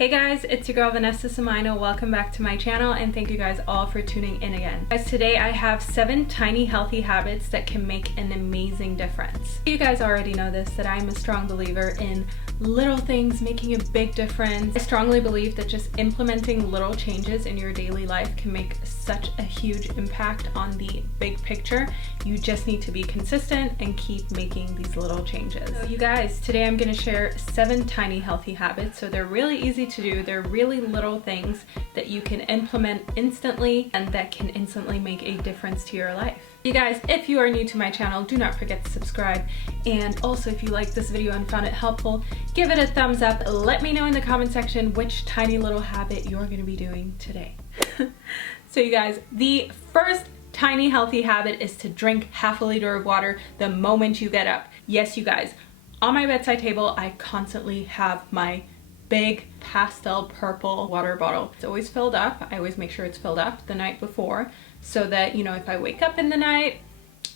Hey guys, it's your girl Vanessa Somuayina. Welcome back to my channel and thank you guys all for tuning in again. Guys, today I have 7 tiny healthy habits that can make an amazing difference. You guys already know this, that I'm a strong believer in little things making a big difference. I strongly believe that just implementing little changes in your daily life can make such a huge impact on the big picture. You just need to be consistent and keep making these little changes. So you guys, today I'm going to share 7 tiny healthy habits. So they're really easy to do. They're really little things that you can implement instantly and that can instantly make a difference to your life. You guys, if you are new to my channel, do not forget to subscribe. And also, if you liked this video and found it helpful, give it a thumbs up. Let me know in the comment section which tiny little habit you're going to be doing today. So you guys, the first tiny healthy habit is to drink half a liter of water the moment you get up. Yes, you guys, on my bedside table, I constantly have my big pastel purple water bottle. It's always filled up. I always make sure it's filled up the night before so that, you know, if I wake up in the night,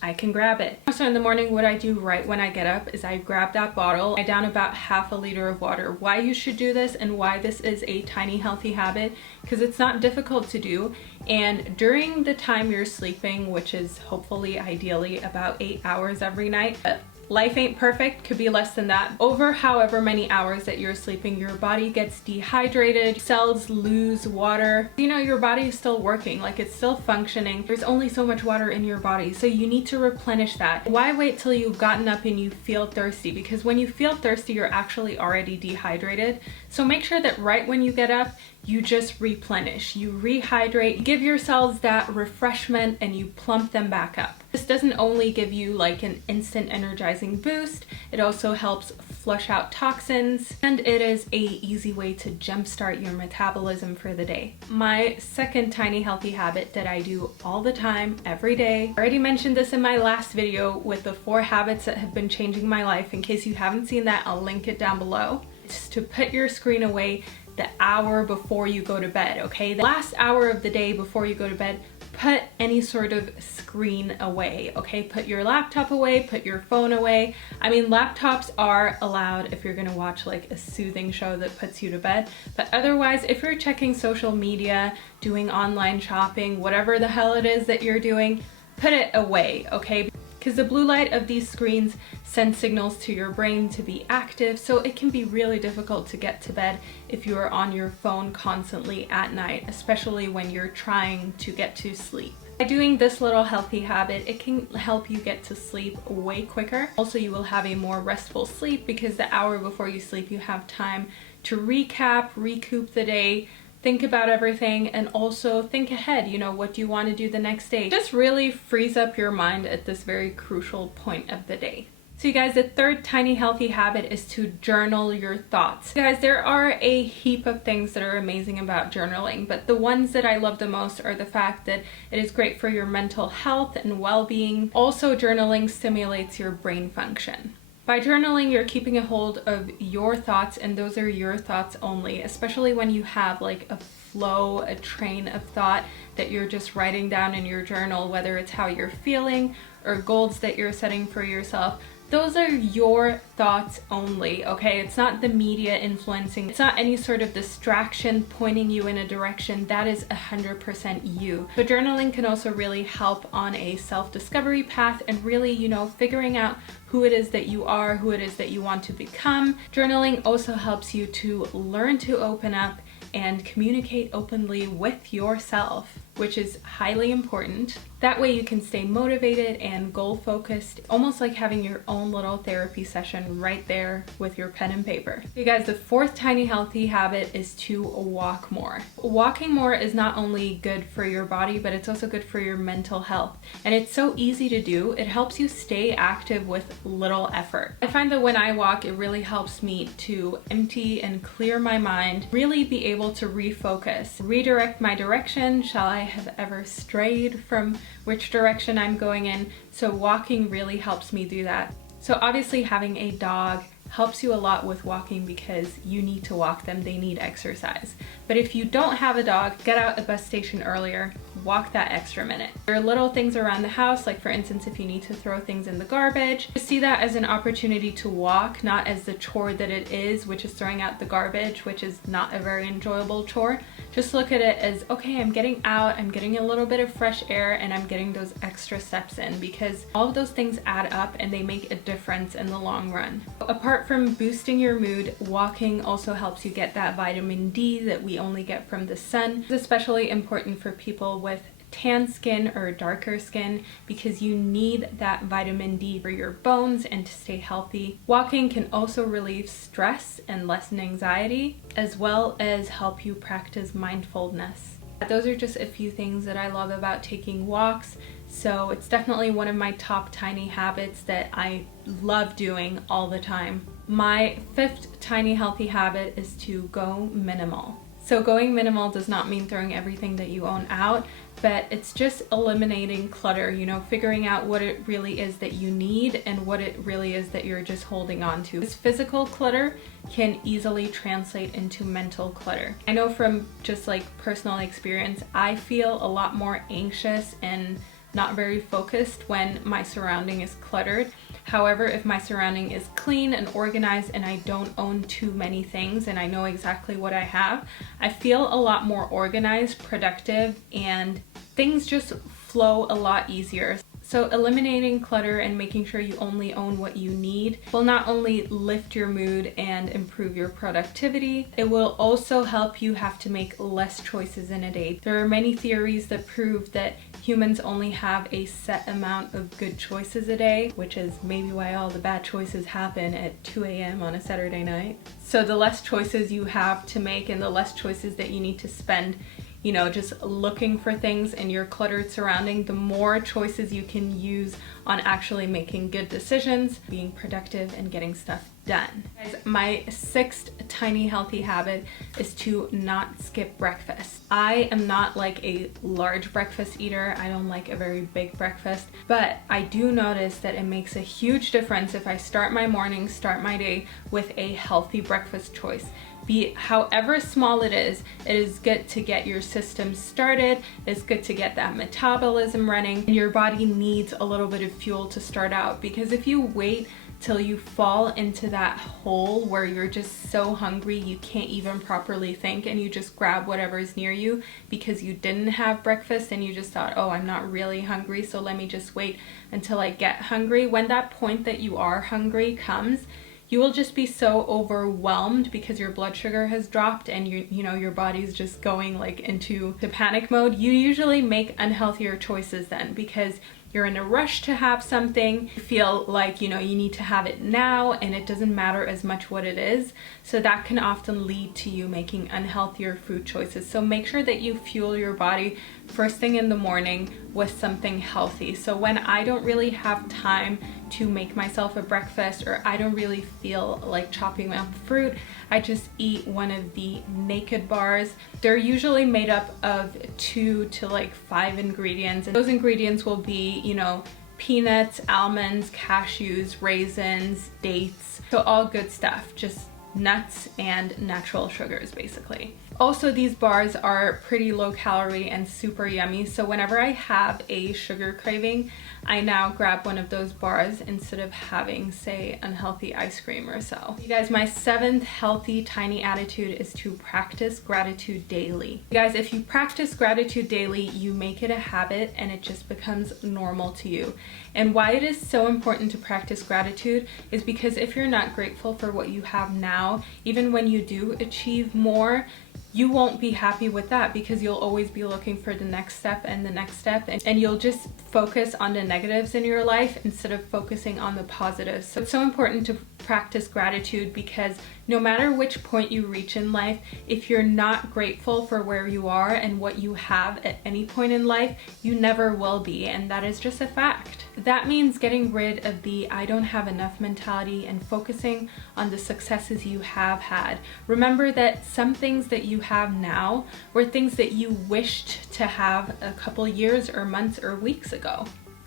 I can grab it. So in the morning, what I do right when I get up is I grab that bottle, I down about half a liter of water. Why you should do this and why this is a tiny healthy habit, because it's not difficult to do. And during the time you're sleeping, which is hopefully ideally about 8 hours every night, but life ain't perfect, could be less than that. Over however many hours that you're sleeping, your body gets dehydrated, cells lose water. You know, your body is still working, like it's still functioning. There's only so much water in your body, so you need to replenish that. Why wait till you've gotten up and you feel thirsty? Because when you feel thirsty, you're actually already dehydrated. So make sure that right when you get up, you just replenish, you rehydrate, give your cells that refreshment and you plump them back up. This doesn't only give you like an instant energizing boost, it also helps flush out toxins, and it is a easy way to jumpstart your metabolism for the day. My second tiny healthy habit that I do all the time, every day, I already mentioned this in my last video with the 4 habits that have been changing my life. In case you haven't seen that, I'll link it down below. It's to put your screen away the hour before you go to bed, okay? The last hour of the day before you go to bed, put any sort of screen away, okay? Put your laptop away, put your phone away. I mean, laptops are allowed if you're gonna watch like a soothing show that puts you to bed, but otherwise, if you're checking social media, doing online shopping, whatever the hell it is that you're doing, put it away, okay? Because the blue light of these screens sends signals to your brain to be active, so it can be really difficult to get to bed if you are on your phone constantly at night, especially when you're trying to get to sleep. By doing this little healthy habit, it can help you get to sleep way quicker. Also, you will have a more restful sleep because the hour before you sleep, you have time to recap, recoup the day, think about everything, and also think ahead, you know, what do you want to do the next day? Just really frees up your mind at this very crucial point of the day. So you guys, the third tiny healthy habit is to journal your thoughts. You guys, there are a heap of things that are amazing about journaling, but the ones that I love the most are the fact that it is great for your mental health and well-being. Also, journaling stimulates your brain function. By journaling, you're keeping a hold of your thoughts, and those are your thoughts only, especially when you have like a flow, a train of thought that you're just writing down in your journal, whether it's how you're feeling or goals that you're setting for yourself. Those are your thoughts only, okay? It's not the media influencing. It's not any sort of distraction pointing you in a direction. That is 100% you. But journaling can also really help on a self-discovery path and really, you know, figuring out who it is that you are, who it is that you want to become. Journaling also helps you to learn to open up and communicate openly with yourself, which is highly important. That way you can stay motivated and goal focused, almost like having your own little therapy session right there with your pen and paper. You guys, the fourth tiny healthy habit is to walk more. Walking more is not only good for your body, but it's also good for your mental health. And it's so easy to do. It helps you stay active with little effort. I find that when I walk, it really helps me to empty and clear my mind, really be able to refocus, redirect my direction. Shall I have ever strayed from which direction I'm going in? So walking really helps me do that. So obviously having a dog, helps you a lot with walking because you need to walk them, they need exercise. But if you don't have a dog, get out at bus station earlier, walk that extra minute. There are little things around the house, like for instance, if you need to throw things in the garbage, just see that as an opportunity to walk, not as the chore that it is, which is throwing out the garbage, which is not a very enjoyable chore. Just look at it as, okay, I'm getting out, I'm getting a little bit of fresh air, and I'm getting those extra steps in, because all of those things add up and they make a difference in the long run. Apart from boosting your mood, walking also helps you get that vitamin D that we only get from the sun. It's especially important for people with tan skin or darker skin because you need that vitamin D for your bones and to stay healthy. Walking can also relieve stress and lessen anxiety, as well as help you practice mindfulness. Those are just a few things that I love about taking walks. So it's definitely one of my top tiny habits that I love doing all the time. My fifth tiny healthy habit is to go minimal. So going minimal does not mean throwing everything that you own out, but it's just eliminating clutter, you know, figuring out what it really is that you need and what it really is that you're just holding on to. This physical clutter can easily translate into mental clutter. I know from just like personal experience, I feel a lot more anxious and not very focused when my surrounding is cluttered. However, if my surrounding is clean and organized and I don't own too many things and I know exactly what I have, I feel a lot more organized, productive, and things just flow a lot easier. So eliminating clutter and making sure you only own what you need will not only lift your mood and improve your productivity, it will also help you have to make less choices in a day. There are many theories that prove that humans only have a set amount of good choices a day, which is maybe why all the bad choices happen at 2 a.m. on a Saturday night. So the less choices you have to make and the less choices that you need to spend, you know, just looking for things in your cluttered surrounding, the more choices you can use on actually making good decisions, being productive, and getting stuff done. Guys, my sixth tiny healthy habit is to not skip breakfast. I am not like a large breakfast eater. I don't like a very big breakfast, but I do notice that it makes a huge difference if I start my morning, start my day with a healthy breakfast choice. Be however small it is good to get your system started. It's good to get that metabolism running, and your body needs a little bit of fuel to start out, because if you wait till you fall into that hole where you're just so hungry you can't even properly think and you just grab whatever is near you because you didn't have breakfast and you just thought, oh, I'm not really hungry, so let me just wait until I get hungry. When that point that you are hungry comes, you will just be so overwhelmed because your blood sugar has dropped and you know your body's just going like into the panic mode. You usually make unhealthier choices then because you're in a rush to have something, you feel like, you know, you need to have it now and it doesn't matter as much what it is. So that can often lead to you making unhealthier food choices. So make sure that you fuel your body first thing in the morning with something healthy. So when I don't really have time to make myself a breakfast or I don't really feel like chopping up fruit, I just eat one of the naked bars. They're usually made up of 2 to 5 ingredients, and those ingredients will be, you know, peanuts, almonds, cashews, raisins, dates, so all good stuff, just nuts and natural sugars basically. Also, these bars are pretty low calorie and super yummy, so whenever I have a sugar craving, I now grab one of those bars instead of having, say, unhealthy ice cream or so. You guys, my seventh healthy tiny attitude is to practice gratitude daily. You guys, if you practice gratitude daily, you make it a habit and it just becomes normal to you. And why it is so important to practice gratitude is because if you're not grateful for what you have now, even when you do achieve more, you won't be happy with that because you'll always be looking for the next step and the next step, and you'll just focus on the negatives in your life instead of focusing on the positives. So it's so important to practice gratitude because no matter which point you reach in life, if you're not grateful for where you are and what you have at any point in life, you never will be, and that is just a fact. That means getting rid of the I don't have enough mentality and focusing on the successes you have had. Remember that some things that you have now were things that you wished to have a couple years or months or weeks ago.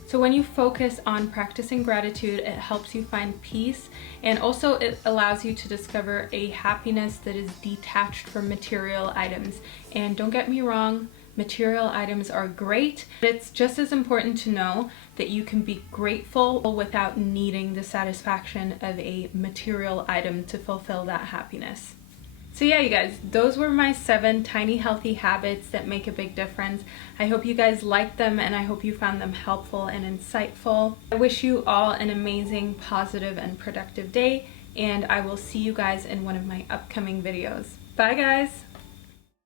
So when you focus on practicing gratitude, it helps you find peace, and also it allows you to discover a happiness that is detached from material items. And don't get me wrong, material items are great, but it's just as important to know that you can be grateful without needing the satisfaction of a material item to fulfill that happiness. So yeah, you guys, those were my 7 tiny healthy habits that make a big difference. I hope you guys liked them, and I hope you found them helpful and insightful. I wish you all an amazing, positive, and productive day, and I will see you guys in one of my upcoming videos. Bye guys!